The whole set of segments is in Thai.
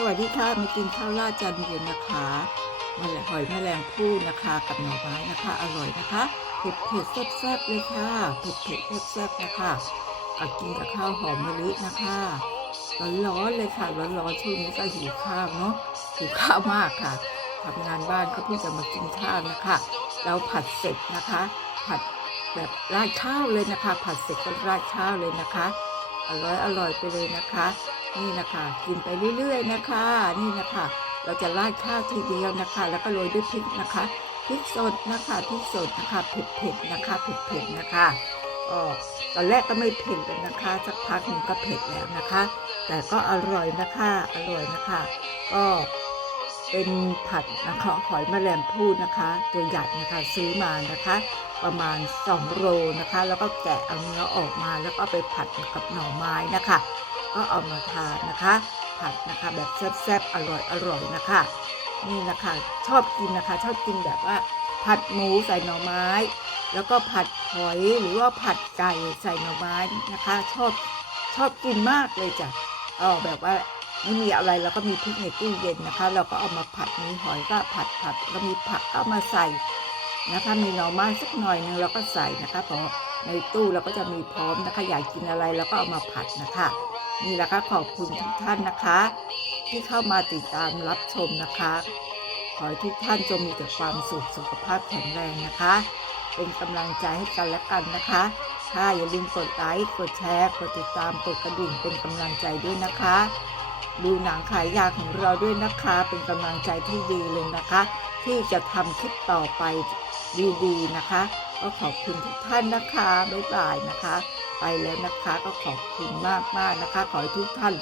สวัสดีค่ะมากินข้าวราดจานเย็นนะคะมันแหละหอยแมลงภู่นะคะกับหน่อไม้นะคะ อร่อยนะคะเผ็ดเผ็ดแซ่บแซ่บๆเลยค่ะเผ็ดเผ็ดแซ่บแซ่บๆนะคะอากินกับข้าวหอมมะลินะคะร้อนๆเลยค่ะร้อนๆช่วงนี้ก็หิวข้าวเนาะหิวข้าวมากค่ะทำงานบ้านก็เพิ่งจะมากินข้าวนะคะ เราผัดเสร็จนะคะ ผัดแบบราดข้าวเลยนะคะ ผัดเสร็จก็ราดข้าวเลยนะคะ อร่อยอร่อยไปเลยนะคะ นี่นะคะกินไปเรื่อยๆนะคะ นี่นะคะ เราจะราดข้าวทีเดียวนะคะ แล้วก็โรยด้วยพริกนะคะพริกสดนะคะพริกสดนะคะเผ็ดๆนะคะเผ็ดๆนะคะก็ตอนแรกก็ไม่เผ็ดเลยนะคะสักพักหนึ่งก็เผ็ดแล้วนะคะ แต่ก็อร่อยนะคะอร่อยนะคะ ก็เป็นผัดนะคะหอยแมลงภู่นะคะ ตัวใหญ่นะคะซื้อมานะคะ ประมาณ 2 โลนะคะ แล้วก็แกะเอาเนื้อออกมาแล้วก็ไปผัดกับหน่อไม้นะคะ ก็เอามาทานนะคะ ผัดนะคะแบบแซ่บๆอร่อยอร่อยนะคะ นี่นะคะชอบกินนะคะ ชอบกินแบบว่า ผัดหมูใส่หน่อไม้ แล้วก็ผัดหอยหรือว่าผัดไก่ใส่หน่อไม้นะคะ ชอบชอบกินมากเลยจ้ะเออแบบว่าไม่มีอะไรแล้วก็มีพริกในตู้เย็นนะคะ เราก็เอามาผัดมีหอยก็ผัดผัดแล้วมีผักก็มาใส่นะคะมีหน่อไม้สักหน่อยหนึงเราก็ใส่นะคะพรในตู้เราก็จะมีพร้อมนะคะ อยากกินอะไรเราก็เอามาผัดนะคะ นี่แหละค่ะขอบคุณทุกท่านนะคะ ที่เข้ามาติดตามรับชมนะคะ ขอให้ทุกท่านจงมีแต่ความสุขสุขภาพแข็งแรงนะคะ เป็นกำลังใจให้กันและกันนะคะค่ะอย่าลืมกดไลค์กดแชร์กดติดตามกดกระดิ่งเป็นกำลังใจด้วยนะคะ ดูหนังขายยาของเราด้วยนะคะ เป็นกำลังใจที่ดีเลยนะคะ ที่จะทำคลิปต่อไปดีๆนะคะ ก็ขอบคุณทุกท่านนะคะบ๊ายบายนะคะ ไปแล้วนะคะ ก็ขอบคุณมากมากนะคะ ขอให้ทุกท่าน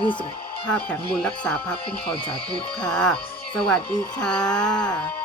มีสุขภาพแข็งบุญรักษาพระคุ้มครองสาธุค่ะ สวัสดีค่ะ